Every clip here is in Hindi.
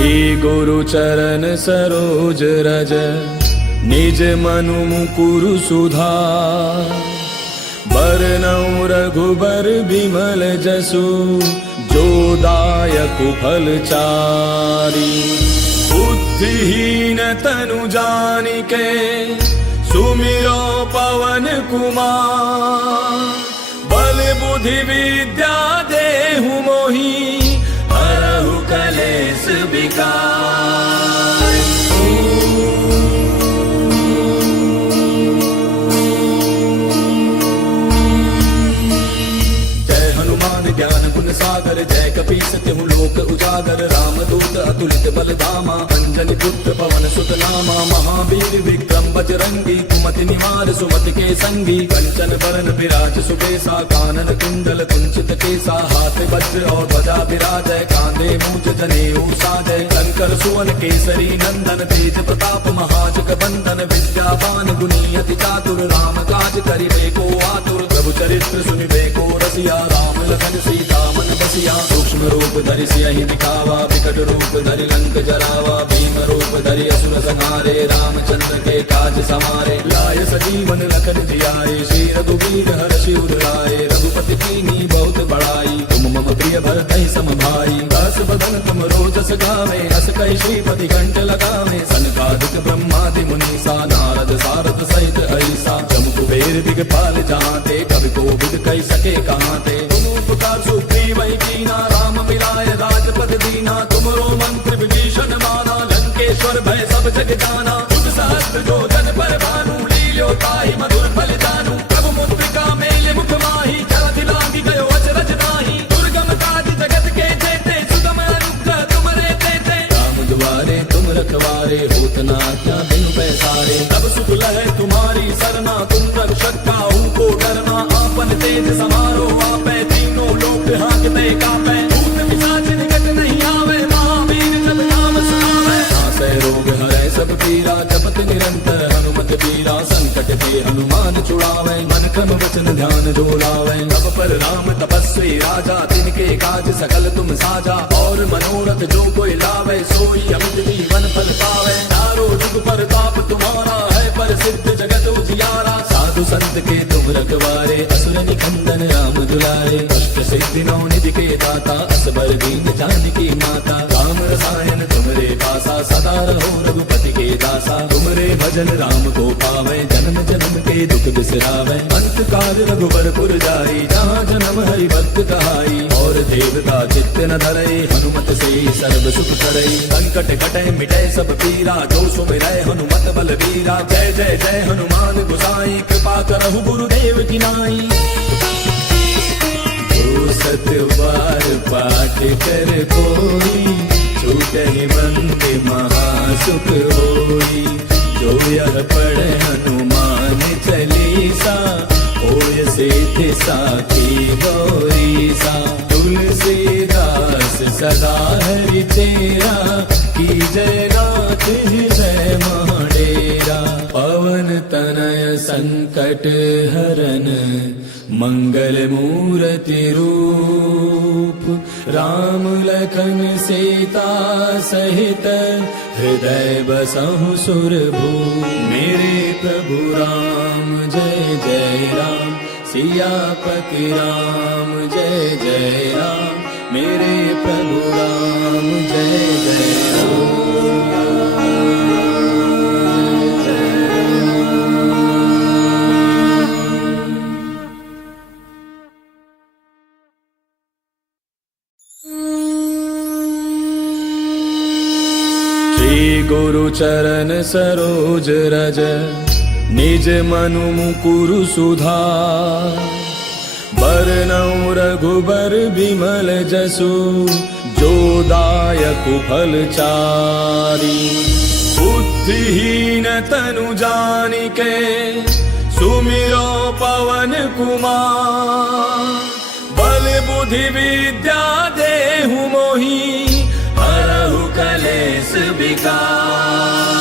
श्री गुरु चरण सरोज रज निज मनु मुकुरु सुधार। बरनउँ रघुबर बिमल जसु जो दायक फलचारी। बुद्धिहीन तनु जानिके सुमिरो पवन कुमार। बल बुद्धि विद्या देहु मोहि हरहु कलेस विकार। जय हनुमान ज्ञान गुण सागर जय कपीस तिहु लोक उजागर। रामदूत अतुलित बल धामा अंजनी पुत्र पवन सुत नामा। महावीर विक्रम बजरंगी कुमति निवार सुमति के संगी। कंचन बरन विराज सुबेसा कानन कुंडल कुंचित केसा। हाथ वज्र और ध्वजा विराजय कांधे मूज जनेऊ साजय। शंकर सुवन केसरी नंदन तेज प्रताप महाजग बंदन। विद्यावान गुणी अति चातुर राम काज करिबे को आतुर। प्रभु चरित्र सुनिबे को रसिया राम लखन सीता मन बसिया। सूक्ष्म रूप धरि सियहि दिखावा विकट रूप धरि लंक जरावा। भीम रूप धरि असुर संहारे रामचंद्र के काज समारे। लाय सजीवन लखन जियाए श्री रघुवीर हर्षि उर लाए। रघुपति कीन्ही बहुत बड़ाई तुम मम प्रिय भरतहि सम भाई। दास बदन तुम रोजस गावे अस कहि श्रीपति कंठ लगावे। सनकादिक ब्रह्मादि मुनीसा नारद सारद सहित ऐसा। जम कुबेर दिगपाल जहांते कवि कोविद कहि सके कहांते। तुम उपकार सुग्रीव कीना राम मिलाय राजपद दीना। तुमरो मंत्र विभीषण माना लंकेश्वर भय सब जग जाना। तुझ सहस्त्र जो जन पर भानु लील्यो ताहि मधुर फल जानू। प्रभु मुद्रिका मेल मुख माहि जलधि लांघि गयो अचरज ताहि। दुर्गम काज जगत के जेते सुगम अनुग्रह तुमरे तेते। राम दुआरे तुम रखवारे होत न आज्ञा बिनु पैसारे। तब सुख लहै तुम्हारी सरना तुम रक्षक काहू को डरना। आपन तेज समारो आपै तीनों लोक हांकते कापै। भूत पिशाच निकट नहीं आवे महावीर जब नाम सुनावे। नासै रोग हरै सब पीरा जपत निरंतर हनुमत बीरा। संकट के हनुमान छुड़ावे मन क्रम वचन ध्यान जो लावे। तब पर राम तपस्वी राजा तिनके काज सकल तुम साजा। और मनोरथ जो कोई लावे सोई अमित जीवन फल पावे। चारों जुग परताप तुम्हारा है प्रसिद्ध जगत उजियारा। साधु संत के तुम रखवारे असुर निकंदन राम दुलारे। अष्ट सिद्धि नौ निधि के दाता असबर दीन जानकी माता। राम रसायन तुमरे पासा सदा रहो रघुपति के दासा। तुमरे भजन राम को पावे जन्म जन्म के दुख बिसरावे। अंत काल रघुबर पुर जाई जहाँ जन्म हरि भक्त कहाई। और देवता चित्त न धरई हनुमत से सर्व सुख करई। संकट कटै मिटै सब पीरा जो सुमिरै हनुमत बल बीरा। जय जय जय हनुमान गोसाई कृपा करहु गुरुदेव की नाई। जो सत बार पाठ कर कोई छूटहि बंदे महासुख होई। जो यह पढ़े हनुमान चालीसा होय सिद्धि साखी गौरीसा। तुलसीदास सदा हरि तेरा की जय नाथ हृदय महडेरा। पवन तनय संकट हरन मंगल मूर्ति रूप। राम लखन सीता सहित हृदय बसहु सुरभूप। मेरे प्रभु राम जय जय राम सियापति राम जय जय राम। मेरे प्रभु राम जय जय राम। श्री गुरु चरण सरोज रज निज मनु मुकुरु सुधार। बरनउँ रघुबर बिमल जसु जो दायक फलचारी। बुद्धिहीन तनु जानिके सुमिरो पवन कुमार। बल बुद्धि विद्या देहु मोहि हरहु कलेस विकार।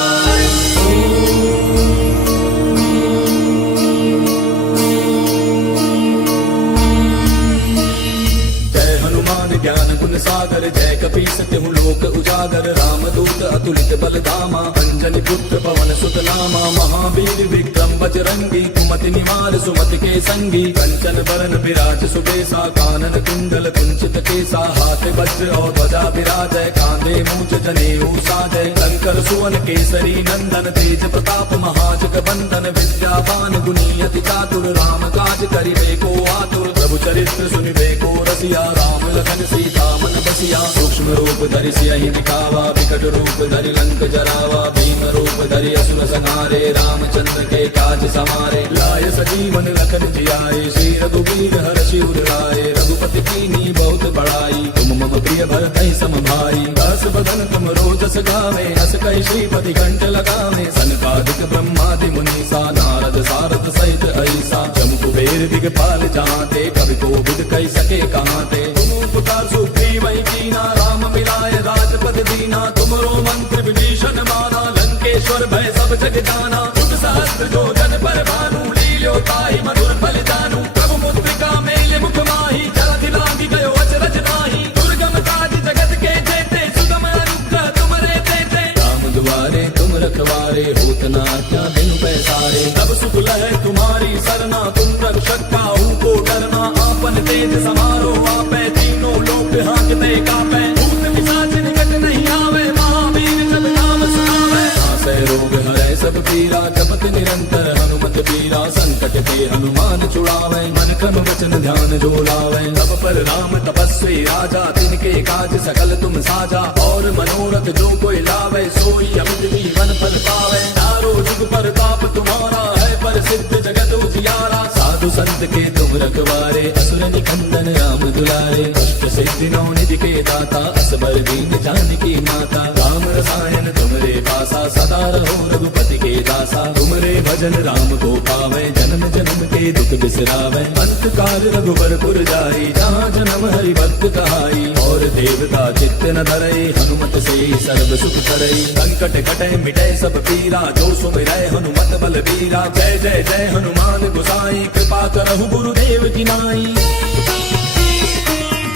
ज्ञान गुण सागर जय कपीस तिहु लोक उजागर रामदूत अतुलित बल धामा अंजनी पुत्र पवन सुत नामा महावीर विक्रम बजरंगी कुमति निवार सुमति के संगी कंचन बरन विराज सुबेसा कानन कुंडल कुंचित केसा हाथ वज्र और ध्वजा विराजय कांधे मूंज जनेऊ साजय शंकर सुवन केसरी नंदन तेज प्रताप महाजग बंदन विद्यावान गुणी अति चातुर राम काज करिबे को आतुर प्रभु चरित्र सुनिबे को रसिया राम लखन सीता मन बसिया सूक्ष्म रूप धरि सियहि दिखावा विकट रूप धरि लंक जरावा भीम रूप धरि असुर संहारे रामचंद्र के काज समारे लाय सजीवन लखन जियाए श्री रघुवीर हर्षि उर लाए रघुपति कीन्ही बहुत बड़ाई तुम मम प्रिय भरतहि सम भाई दास बदन तुम रोजस गावे हस कहि श्रीपति कंठ लगावे सनकादिक ब्रह्मादि मुनीसा नारद सारद सहित ऐसा जम कुबेर दिगपाल जाते कवि कोविद कहि सके कहाते तुम उपकार सुग्रीव कीना राम मिलाय राजपद दीना तुमरो मंत्र विभीषण माना लंकेश्वर भय सब जग जाना जुग सहस्त्र जो जन पर भानु लील्यो ताहि मधुर फल जानू प्रभु मुद्रिका मेल मुख माही जलधि लांघि गयो अचरज नाही दुर्गम काज जगत के जेते सुगम अनुग्रह तुमरे तेते राम दुआरे तुम रखवारे होत न आज्ञा बिनु पैसारे तब सुख लहै तुम्हारी सरना तुम रक्षक काहू को डरना आपन तेज समारो आपै तीनों लोक हांकते कापै भूत पिशाच निकट नहीं आवे महावीर जब नाम सुनावे नासै रोग हरै सब पीरा जपत निरंतर हनुमत पीरा संकट के हनुमान छुड़ावे मन क्रम वचन ध्यान जो लावे तब पर राम तपस्वी राजा तिनके काज सकल तुम साजा और मनोरथ जो कोई लावे सोई अमित जीवन फल पावे चारों जुग परताप तुम्हारा है प्रसिद्ध जगत उजियारा साधु संत के तुम रखवारे असुर निकंदन राम दुलारे अष्ट सिद्धि नौ निधि के दाता असबर दीन जानकी माता राम रसायन तुमरे पासा सदा रहो रघुपति के दासा तुमरे भजन राम को पावे जन्म जन्म के दुख बिसरावे अंत काल रघुबर पुर जाई जहाँ जन्म हरि भक्त कहाई और देवता चित्त न धरई हनुमत से सर्व सुख करई संकट कटे मिटे सब पीरा जो सुमिरै हनुमत बल बीरा जय जय जय हनुमान गोसाई कृपा करहु गुरुदेव की नाई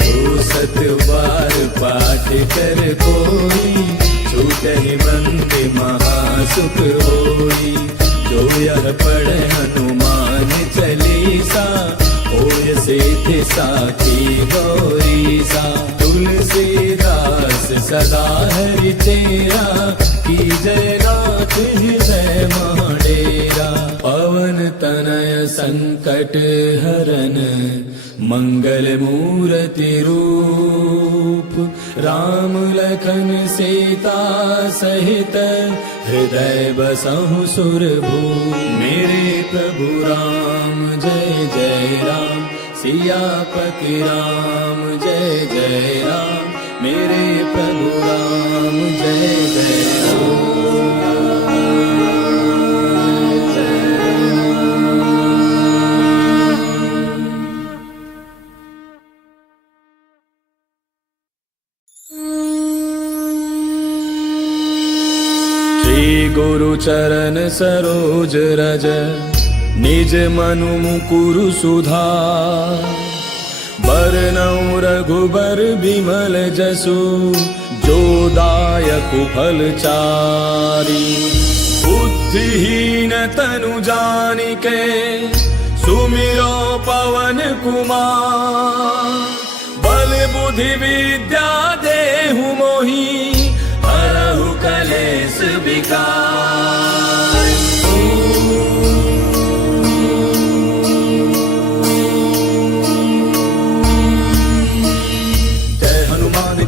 जो सत बार पाठ कर कोई छूटहि बंद महासुख होई जो यह पढ़े हनुमान चालीसा होय सिद्धि साखी गौरीसा तुलसीदास सदा हरि तेरा की जय नाथ हृदय महाडेरा पवन तनय संकट हरन मंगल मूर्ति रूप राम लखन सीता सहित हृदय बसहु सुरभूप मेरे प्रभु राम जय जय राम सियापति राम जय जय राम मेरे प्रभु राम जय जय श्री गुरु चरण सरोज रज निज मनु मुकुरु सुधार बरनउँ रघुबर बिमल जसु जो दायकु फल चारि बुद्धिहीन तनु जानिके सुमिरो पवन कुमार बल बुद्धि विद्या देहु मोहि हरहु कलेश विकार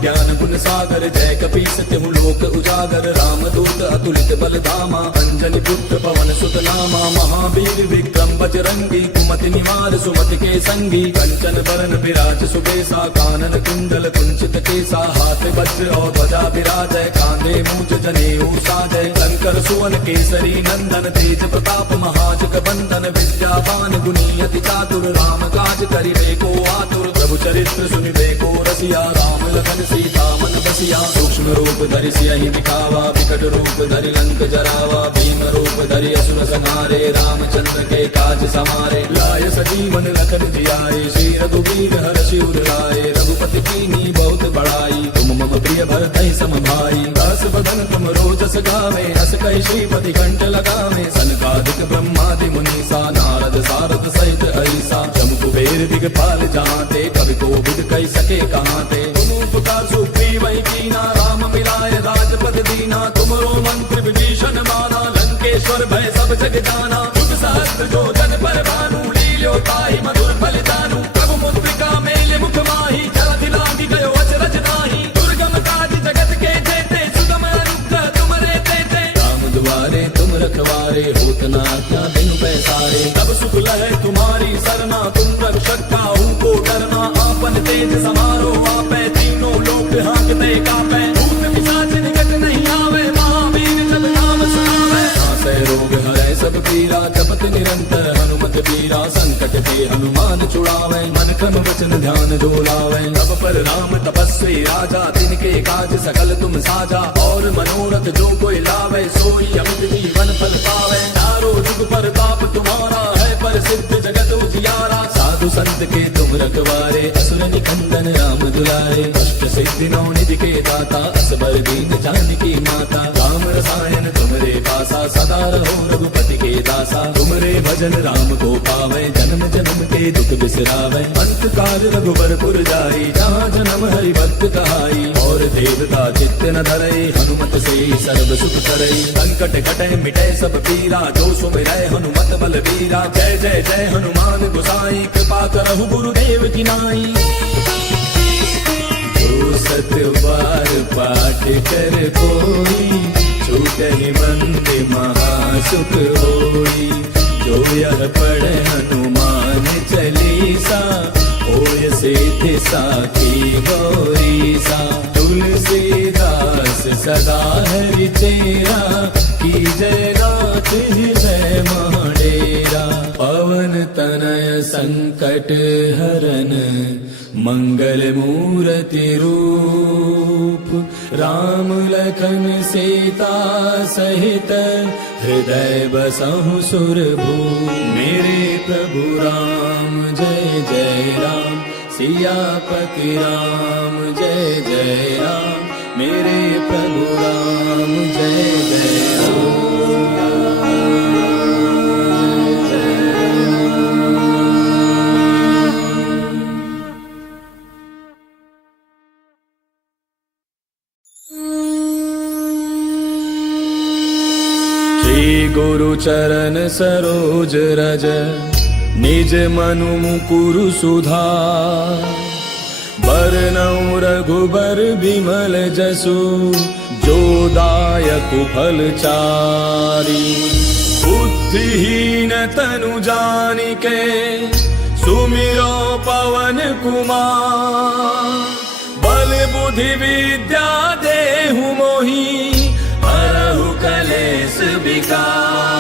ज्ञान गुण सागर जय कपीस तिहु लोक उजागर रामदूत अतुलित बल धामा अंजनी पुत्र पवन सुत नामा महावीर विक्रम बजरंगी कुमति निवार सुमति के संगी कंचन बरन विराज सुबेसा कानन कुंडल कुंचित केसा हाथ वज्र और ध्वजा विराजय कांधे मूंज जनेऊ साजय शंकर सुवन केसरी नंदन तेज प्रताप महाजग बंदन विद्यावान गुणी अति चातुर राम काज करिबे को आतुर प्रभु चरित्र सुनिबे को रसिया राम लखन सीता मन बसिया सूक्ष्म रूप धरि सियहि दिखावा विकट रूप धरि लंक जरावा भीम रूप धरि असुर संहारे रामचंद्र के काज समारे लाय सजीवन लखन जियाए श्री रघुवीर हर्षि उर लाए रघुपति कीन्ही बहुत बड़ाई भरतहि सम भाई। दास बदन तुम रोजस गावे, अस कहि श्रीपति कंठ लगावे। सनकादिक ब्रह्मादि मुनीसा, नारद सारद सहित ऐसा। जम कुबेर दिगपाल जहांते, कवि कोविद कहि सके कहांते। तुम उपकार सुग्रीवहि कीना, राम मिलाय राजपद दीना। तुमरो मंत्र विभीषण माना, लंकेश्वर भय सब जग जाना। जुग सहस्त्र जो जन पर भानु, लील्यो ताहि मधुर फल जानू। प्रभु मुद्रिका मेल मुख माहि, जलधि लागी गयो अचरज नाही। दुर्गम काज जगत के जेते, सुगम अनुग्रह तुमरे तेते। राम दुआरे तुम रखवारे, होत न आज्ञा बिनु पैसारे। तब सुख लहै तुम्हारी सरना, तुम रक्षक काहू को डरना। आपन तेज समारो आपै, तीनों लोक हांकते कापै। भूत पिशाच निकट नहीं आवे, महावीर जब नाम सुनावे। नासै रोग हरै सब पीरा, जपत निरंतर हनुमत पीरा। संकट ते हनुमान छुड़ावे, मन क्रम वचन ध्यान जो लावे। तब पर राम तपस्वी राजा, तिनके काज सकल तुम साजा। और मनोरथ जो कोई लावे, सोई अमित जीवन फल पावे। चारों जुग परताप तुम्हारा है, प्रसिद्ध जगत उजियारा। साधु संत के तुम रखवारे, असुर निकंदन राम दुलारे। अष्ट सिद्धि नौ निधि के दाता, असबर दीन जानकी माता। राम रसायन तुमरे पासा, सदा रहो रघुपति के दासा। तुमरे भजन राम को पावे, जन्म जन्म के दुख बिसरावे। अंत काल रघुबरपुर जाई, जहाँ जन्म हरि भक्त कहाई। और देवता चित्त न धरई, हनुमत से सर्व सुख करई। संकट कटै मिटै सब पीरा, जो सुमिरै हनुमत बलबीरा। जय जय जय हनुमान गोसाई, कृपा करहु गुरुदेव की नाई। जो सत बार पाठ कर कोई, छूटहि मंद महासुख होई। जो यह पढ़े हनुमान चालीसा, होय सिद्धि साखी गौरीसा। तुलसीदास सदा हरि चेरा, की जय नाथ हृदय महडेरा। पवन तनय संकट हरन, मंगल मूर्ति रूप। राम लखन सीता सहित, हृदय बसहु सुरभूप। मेरे प्रभु राम जय जय राम, सियापति राम जय जय राम। मेरे प्रभु राम जय जय राम। गुरु चरण सरोज रज, निज मनु मुकुरु सुधार। बरनउँ रघुबर बिमल जसु, जो दायक फल चारि। बुद्धिहीन तनु जानिके, सुमिरो पवन कुमार। बल बुद्धि विद्या देहु मोहि, हरहु कलेश विकार।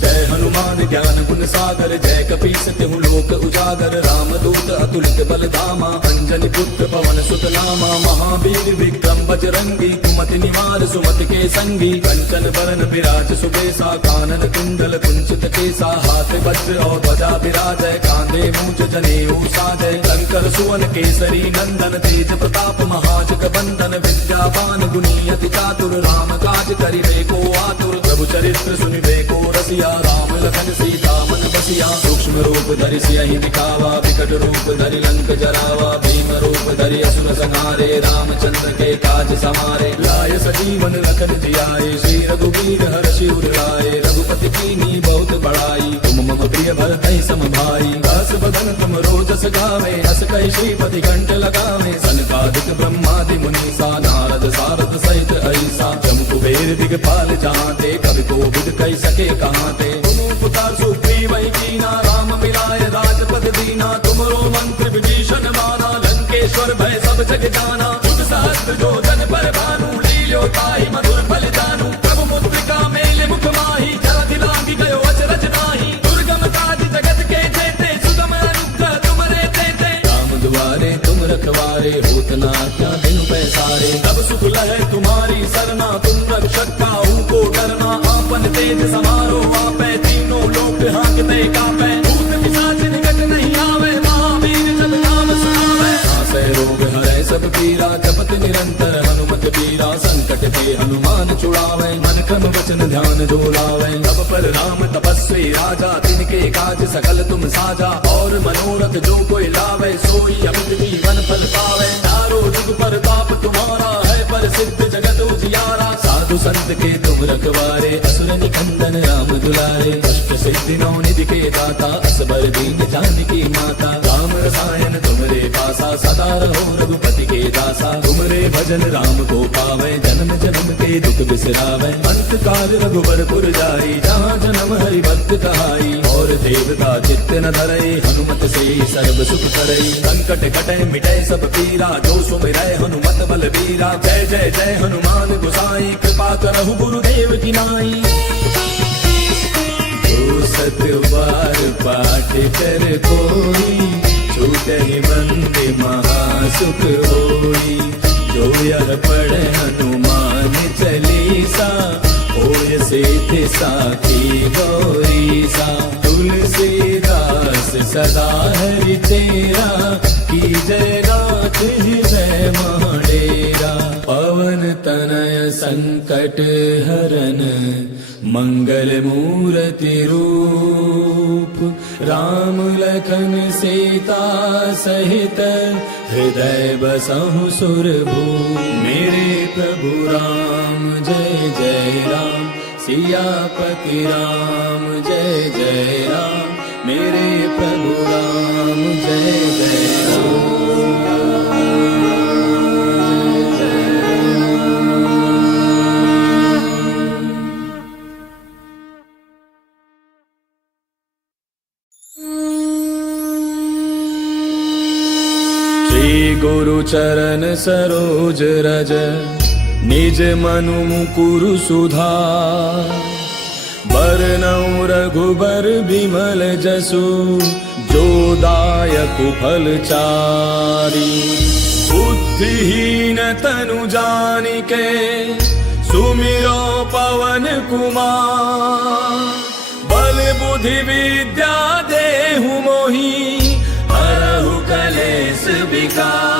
जय हनुमान ज्ञान गुण सागर, जय कपीस तिहु लोक उजागर। रामदूत अतुलित बल धामा, अंजनी पुत्र पवन सुत नामा। महावीर विक्रम बजरंगी, कुमति निवार सुमति के संगी। कंचन बरन विराज सुबेसा, कानन कुंडल कुंचित केसा। हाथ वज्र और ध्वजा विराजय, कांधे मूंज जनेऊ साजय। शंकर सुवन केसरी नंदन, तेज प्रताप महाजग बंदन। विद्यावान गुणी अति चातुर, राम काज करिबे को आतुर। प्रभु चरित्र सुनिबे को रसिया, राम लखन सीता मन बसिया। सूक्ष्म रूप धरि सियहि दिखावा, विकट रूप धरि लंक जरावा। भीम रूप धरि असुर संहारे, रामचंद्र के काज समारे। लाय सजीवन लखन जियाए, श्री रघुवीर हर्षि उर लाए। रघुपति कीन्ही बहुत बड़ाई, तुम मम प्रिय भरतहि सम भाई। दास बदन तुम रोजस गावे, अस कहि श्रीपति कंठ लगावे। सनकादिक ब्रह्मादि मुनीसा, नारद सारद सहित ऐसा। जम कुबेर दिगपाल जहांते, कवि कोविद कहि सके कहांते। तुम उपकार सुग्रीवहि कीना, राम मिलाय राजपद दीना। तुमरो मंत्र विभीषण माना, लंकेश्वर भय सब जग जाना। जुग सहस्त्र जो जन पर भानु, लील्यो ताहि मधुर फल जानू। प्रभु मुद्रिका मेल मुख माहि, जलधि लागी गयो अचरज नाही। दुर्गम काज जगत के जेते, सुगम अनुग्रह तुमरे तेते। राम दुआरे तुम रखवारे, होत न आज्ञा बिनु पैसारे। तब सुख लहै तुम्हारी सरना, तुम रक्षक काहू को डरना। आपन तेज समारो आपै, तीनों लोक छुड़ावे मन क्रम वचन ध्यान जो लावे। तब पर राम तपस्वी राजा तिनके काज सकल तुम साजा। और मनोरथ जो कोई लावे सोई अमित जीवन फल पावे। चारों जुग पर ताप तुम्हारा है पर सिद्ध जगत उजियारा। साधु संत के तुम रखवारे असुर निकंदन राम दुलारे। अष्ट सिद्धि नौ निधि के दाता असबर दीन जानकी माता। राम रसायन तुमरे पासा सदा रहो रघुपति के दासा। तुमरे भजन राम को पावे जन्म जन्म के दुख बिसरावे। अंत काल रघुबर पुर जाई जहाँ जन्म हरि भक्त कहाई। और देवता चित्त न धरई हनुमत से सर्व सुख करई। संकट कटे मिटे सब पीरा जो सुमिरै हनुमत बल बीरा। जय जय जय हनुमान गोसाई कृपा करहु गुरुदेव की नाई। जो सत बार पाठ कर कोई छूटहि बंदे महासुख होई। जो यह पढ़े हनुमान चालीसा होय सिद्धि साखी गौरीसा। तुलसीदास सदा हरि तेरा की जय नाथ हृदय महडेरा। पवन तनय संकट हरन मंगल मूर्ति रूप। राम लखन सीता सहित हृदय बसहु सुरभूप। मेरे प्रभु राम जय जय राम सियापति राम जय जय राम। मेरे प्रभु राम जय जय राम। गुरु चरण सरोज रज निज मनु मुकुरु सुधार। बरनउँ रघुबर बिमल जसु जो दायक फल चारि। बुद्धिहीन तनु जानिके सुमिरो पवन कुमार। बल बुद्धि विद्या देहु मोहि हरहु कलेश विकार।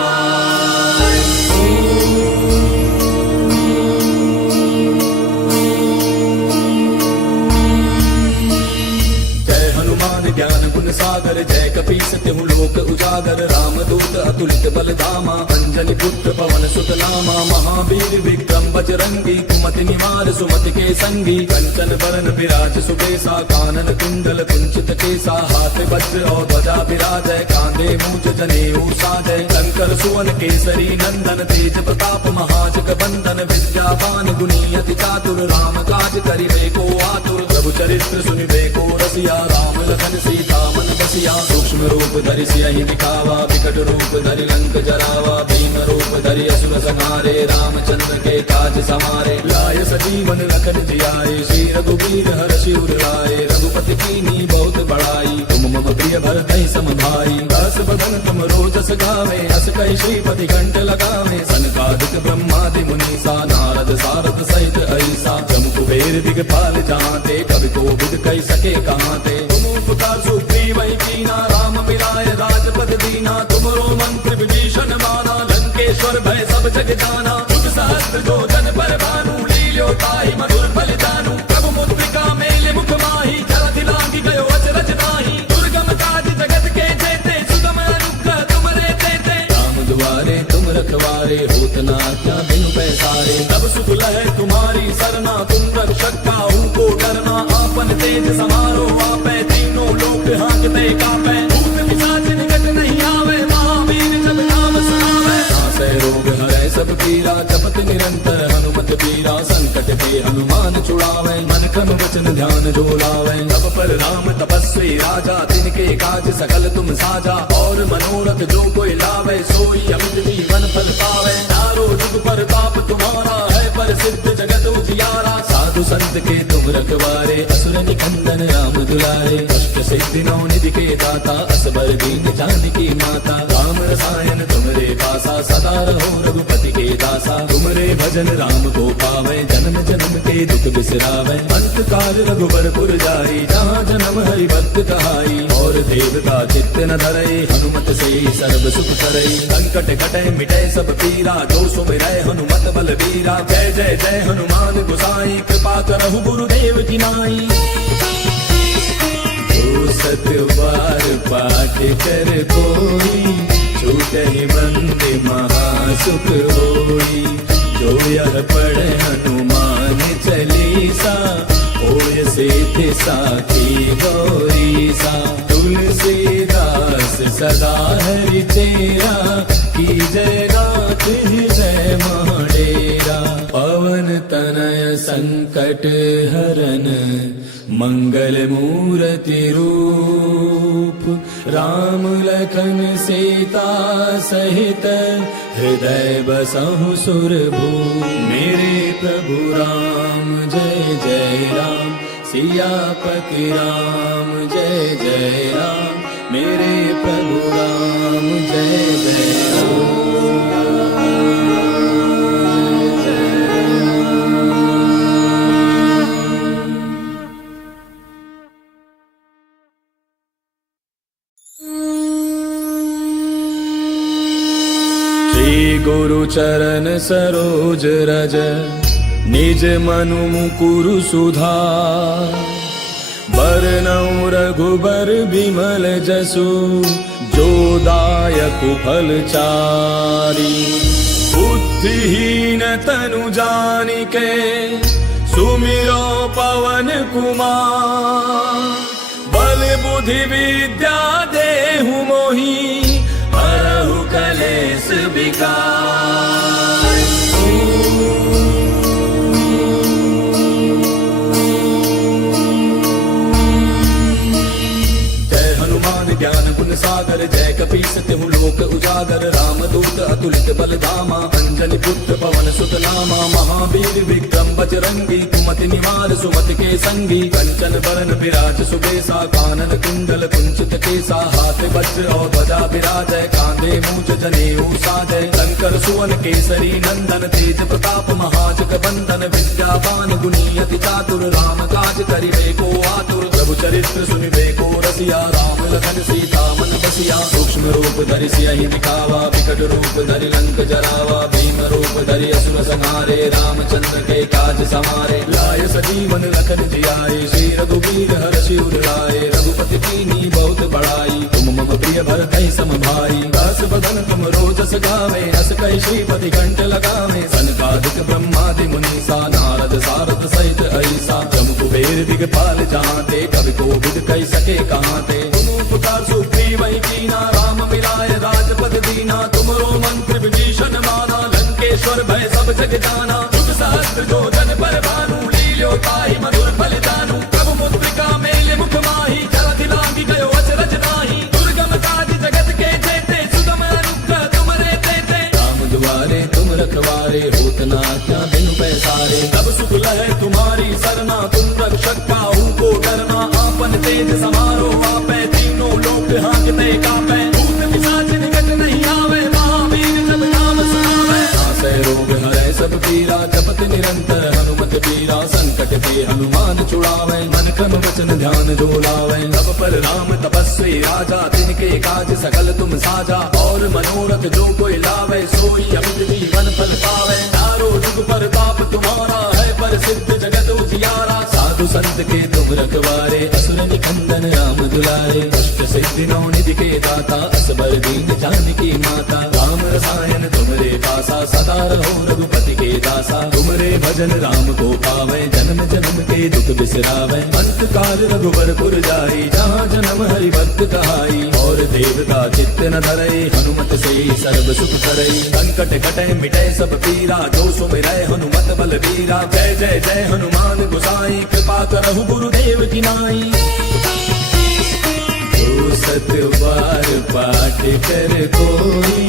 जय हनुमान ज्ञान गुण सागर जय कपीस तिहु लोक उजागर। राम दूत अतुलित बल धामा अंजनी पुत्र पवन सुत नामा। महावीर विक्रम बजरंगी कुमति निवार सुमति के संगी। कंचन बरन विराज सुबेसा कानन कुंडल कुंचित केसा। हाथ वज्र और ध्वजा विराजय कांधे मूंज जनेऊ साजय। शंकर सुवन केसरी नंदन तेज प्रताप महाजग बंदन। विद्यावान गुणी अति चातुर राम काज करिबे को आतुर। प्रभु चरित्र सुनिबे को रसिया राम लखन सीता मन बसिया। सूक्ष्म रूप धरि सियहि दिखावा विकट रूप धरि लंक जरावा। भीम रूप धरि असुर संहारे रामचंद्र के काज समारे। लाय सजीवन लखन जियाए श्री रघुवीर हर्षि उर लाए। रघुपति कीन्ही बहुत बड़ाई तुम मम प्रिय भरतहि सम भाई। दास बदन तुम रोजस गावे अस कहि श्रीपति कंठ लगावे। सनकादिक ब्रह्मादि मुनीसा नारद सारद सहित ऐसा। जम कुबेर दिगपाल जहाँते कवि कोविद कहि सके कहाँते। तुम उपकार सुग्रीव कीना राम मिलाय राजपद दीना। तुमरो मंत्र विभीषण माना लंकेश्वर भय सब जग जाना। युग सहस्त्र जो जन पर भानु लील्यो ताहि मधुर फल जानू। प्रभु मुद्रिका मेले मुख माहि जलधि लांघि गयो अचरज नाहि। दुर्गम काज जगत के जेते सुगम अनुग्रह तुमरे तेते। राम दुआरे तुम रखवारे होत न आज्ञा बिनु पैसारे। तब सुख लहै तुम्हारी सरना तुम रक्षक काहू को डरना। आपन तेज समारो आपै तीनों लोक हांकते कापै। भूत पिशाच निकट नहीं आवे महावीर जब नाम सुनावे। नासै रोग हरै सब पीरा जपत निरंतर हनुमत पीरा। संकट ते हनुमान छुड़ावे मन क्रम वचन ध्यान जो लावे। तब पर राम तपस्वी राजा तिनके काज सकल तुम साजा। और मनोरथ जो कोई लावे सोई अमित जीवन फल पावे। चारों जुग पर ताप तुम्हारा है पर सिद्ध जगत उजियारा। साधु संत के तुम रखवारे असुर निकंदन राम दुलारे। अष्ट सिद्धि नौ निधि के दाता असबर दीन जानकी माता। राम रसायन तुमरे पासा सदा रहो रघुपति के दासा। तुमरे भजन राम को पावे जन्म जन्म के दुख बिसरावे। अंत काल रघुबरपुर जाई, जहाँ जन्म हरि भक्त कहाई। और देवता चित्त न धरई, हनुमत से सर्व सुख करई। संकट कटे मिटे सब पीरा, जो सुमिरै हनुमत बल बीरा। जय जय जय हनुमान गोसाई, कृपा करहु गुरुदेव की नाई। जो सत बार पाठ कर कोई, छूटहि बंदे महासुख होई। जो यह पढ़े हनुमान चालीसा, होय सिद्धि साखी गौरीसा। तुलसीदास सदा हरि चेरा, की जय नाथ हृदय महडेरा। पवन तनय संकट हरन, मंगल मूर्ति रूप। राम लखन सीता सहित, हृदय बसहु सुरभूप। मेरे प्रभु राम जय जय राम, सियापति राम जय जय राम। मेरे प्रभु राम जय जय राम। गुरु चरण सरोज रज, निज मनु मुकुरु सुधार। बरनउँ रघुबर बिमल जसु, जो दायक फल चारि। बुद्धिहीन तनु जानिके, सुमिरो पवन कुमार। बल बुद्धि विद्या देहु मोहि, हरहु कलेश विकार। जय हनुमान ज्ञान गुण सागर, जय कपीस तिहु लोक उजागर। रामदूत अतुलित बल धामा, अंजनी पुत्र पवन सुत नामा। महावीर विक्रम बजरंगी, कुमति निवार सुमति के संगी। कंचन बरन विराज सुबेसा, कानन कुंडल कुंचित केसा। हाथ वज्र और ध्वजा विराजय, कांधे मूज जनेऊ साजय। शंकर सुवन केसरी नंदन, तेज प्रताप महाजग बंदन। विद्यावान गुणी अति चातुर, राम काज करिबे को आतुर। प्रभु चरित्र सुनिबे को रसिया, राम लखन सीता मन बसिया। सूक्ष्म रूप धरि सियहि दिखावा, विकट रूप धरि लंक जरावा। भीम रूप धरि असुर संहारे, रामचंद्र के काज समारे। लाय सजीवन लखन जियाए, श्री रघुवीर हर्षि उर लाए। रघुपति कीन्ही बहुत बड़ाई, तुम मम प्रिय भरतहि सम भाई। दास बदन तुम रोजस गावे, अस कहि श्रीपति कंठ लगावे। सनकादिक ब्रह्मादि मुनीसा, नारद सारद सहित ऐसा। जम कुबेर दिगपाल जहाँते, कवि कोविद कहि सके कहाँते। तुम उपकार सुग्रीवहि कीना, राम मिलाय राजपद दीना। तुमरो मंत्र विभीषण माना, लंकेश्वर भय सब जग जाना। जुग सहस्त्र जो जन पर भानु, लील्यो ताहि मधुर फल जानू। प्रभु मुद्रिका मेल मुख माहि, जलधि लांघि गयो अचरज नाहि। दुर्गम काज जगत के जेते, सुगम अनुग्रह तुमरे तेते। राम दुआरे तुम रखवारे, होत न आज्ञा बिनु पैसारे। तब सुख लहै तुम्हारी सरना, तुम रक्षक काहू को डरना। आपन तेज समारो आपै, तीनों लोक हांकते कापै। भूत पिशाच निकट नहीं आवे, महावीर जब नाम सुनावे। नासै रोग हरै सब पीरा, जपत निरंतर हनुमत बीरा। संकट ते हनुमान छुड़ावे, मन क्रम वचन ध्यान जो लावे। सब पर राम तपस्वी राजा, तिनके काज सकल तुम साजा। और मनोरथ जो कोई लावे, सोई अमित जीवन फल पावे। चारों जुग परताप तुम्हारा है, प्रसिद्ध जगत उजियारा। साधु संत के तुम रखवारे, असुर निकंदन राम दुलारे। अष्ट सिद्धि नौ निधि के दाता, असबर दीन जानकी माता। राम रसायन तुमरे पासा, सदा रहो रघुपति के दासा। तुमरे भजन राम को पावे, जन्म जन्म के दुख बिसरावे। अंत काल रघुबरपुर जाई, जहाँ जन्म हरि भक्त कहाई। और देवता चित्त न धरई, हनुमत से सर्व सुख करई। संकट कटे मिटे सब पीरा, जो सुमिरै हनुमत बल बीरा। जय जय जय हनुमान गोसाई, कृपा करहु गुरुदेव की नाई। जो सत बार पाठ कर कोई,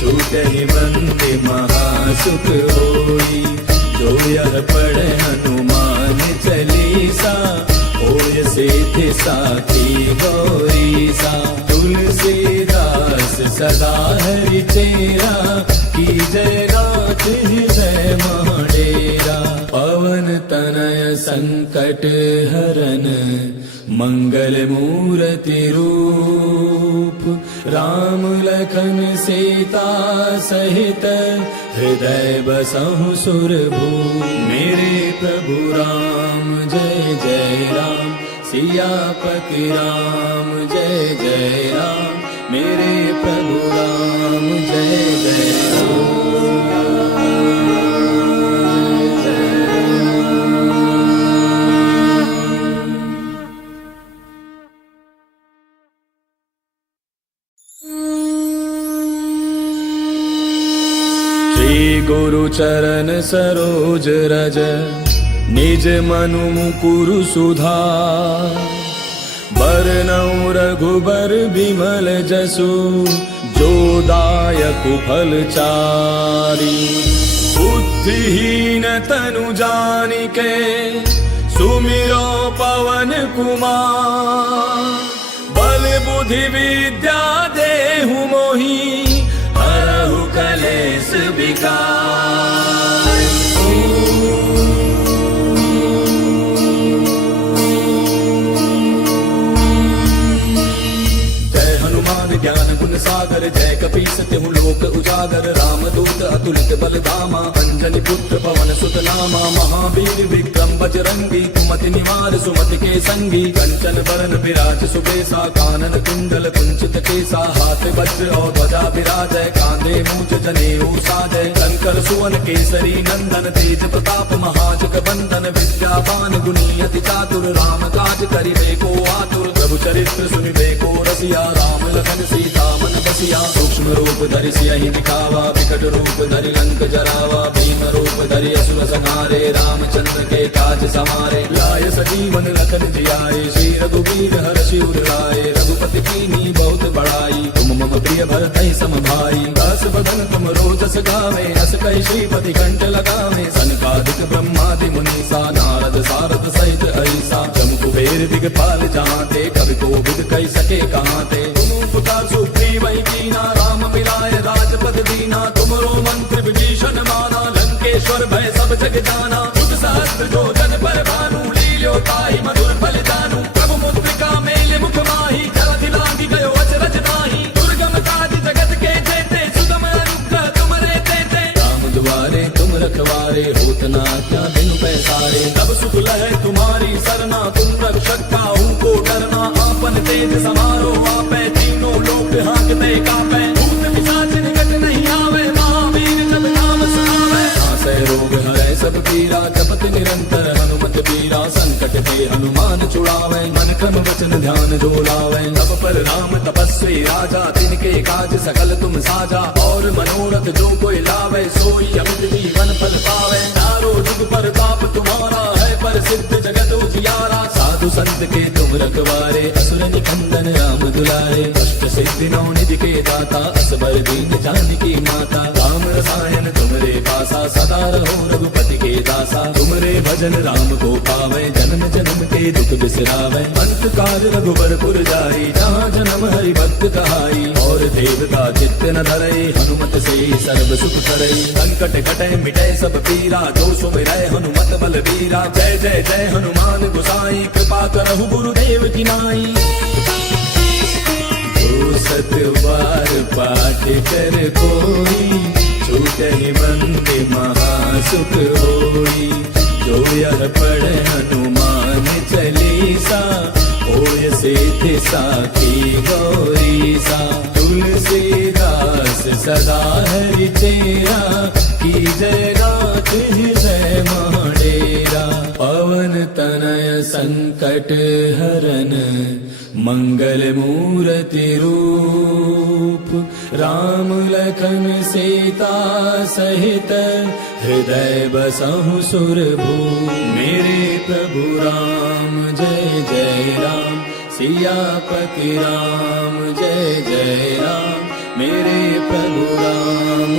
छूटहि बंदे महासुख होई। जो यह पढ़े हनुमान चालीसा, होय सिद्धि साखी गौरीसा। तुलसीदास सदा हरि तेरा, की जय नाथ हृदय महाडेरा। पवन तनय संकट हरन, मंगल मूर्ति रूप, राम लखन सीता सहित, हृदय बसहु सुरभूप। मेरे प्रभु राम जय जय राम, सियापति राम जय जय राम। मेरे प्रभु राम जय जय राम। श्री गुरु चरण सरोज रज, निज मनु मुकुरु सुधार। बरनउँ रघुबर बिमल जसु, जो दायक फल चारि। बुद्धिहीन तनु जानिके, सुमिरो पवन कुमार। बल बुद्धि विद्या देहु मोहि, हरहु कलेस विकार। ज्ञान गुण सागर, जय कपीस तिहु लोक उजागर। रामदूत अतुलित बल धामा, अंजनी पुत्र पवन सुत नामा। महावीर विक्रम बजरंगी, कुमति निवार सुमति के संगी। कंचन बरन विराज सुबेसा, कानन कुंडल कुंचित केसा। हाथ वज्र और ध्वजा विराजय, कांधे मूंज जनेऊ साजय। शंकर सुवन केसरी नंदन, तेज प्रताप महाजग बंदन। विद्यावान गुणी अति चातुर, राम काज करिबे को आतुर। प्रभु चरित्र सुनिबे को रसिया, राम लखन सीता मन बसिया। सूक्ष्म रूप धरि सियहि दिखावा, विकट रूप धरि लंक जरावा। भीम रूप धरि असुर संहारे, रामचंद्र के काज समारे। लाय सजीवन लखन जियाए, श्री रघुवीर हर्षि उर लाए। रघुपति कीन्ही बहुत बड़ाई, तुम मम प्रिय भरतहि सम भाई। दास बदन तुम रोजस गावे, अस कहि श्रीपति कंठ लगावे। सनकादिक ब्रह्मादि मुनीसा, नारद सारद सहित अहिसा। जम कुबेर दिगपाल जहांते, कवि कोविद कहि सके कहाते। पुकार सुग्रीव ही कीना, राम मिलाए राजपद दीना। तुमरो मंत्र विभीषण माना, लंकेश्वर भय सब जग जाना। युग सहस्त्र जो जन पर भानु, लील्यो ताहि मधुर फल जानू। प्रभु मुद्रिका मेले मुख माहि, जलधि लांघि गयो अचरज नाहि। दुर्गम काज जगत के जेते, सुगम अनुग्रह तुमरे तेते। राम दुआरे तुम रखवारे, होत न आज्ञा बिनु पैसारे। तब सुख लहै तुम्हारी सरना, तुम रक्षक काहू को डरना। आपन तेज समारो आपै, तीनों लोक हांकते कांपै। भूत पिशाच निकट नहीं आवे, महावीर जब नाम सुनावे। नासै रोग हरै सब पीरा, जपत निरंतर हनुमत बीरा। संकट ते हनुमान छुड़ावे, मन क्रम वचन ध्यान जो लावे। तब पर राम तपस्वी राजा, तिनके काज सकल तुम साजा। और मनोरथ जो कोई लावे, सोई अमित जीवन फल पावे। चारों जुग परताप तुम्हारा है, प्रसिद्ध जगत उजियारा। साधु संत के तुम रखवारे, असुर निकंदन राम दुलारे। अष्ट सिद्धि नौ निधि के दाता, असबर दीन जानकी माता। राम रसायन तुमरे पासा, सदा रहो रघुपति के दासा। तुमरे भजन राम को पावे, जन्म जन्म के दुख बिसरावे। अंत काल रघुबर पुर जाई, जहाँ जन्म हरि भक्त कहाई। और देवता चित्त न धरई, हनुमत से सर्व सुख करई। संकट कटै मिटै सब पीरा, जो सुमिरै हनुमत बल बीरा। जय जय जय हनुमान गोसाई, कृपा करहु गुरुदेव की नाई। जो सत बार पाठ कर कोई, छूटहि बंदे महासुख होई। जो यह पढ़े हनुमान चालीसा, होय सिद्धि साखी गौरीसा। तुलसीदास सदा हरि तेरा, की जय नाथ हृदय महाडेरा। पवन तनय संकट हरन, मंगल मूर्ति रूप। राम लखन सीता सहित, हृदय बसहु सुरभूप। मेरे प्रभु राम जय जय राम, सियापति राम जय जय राम। मेरे प्रभु राम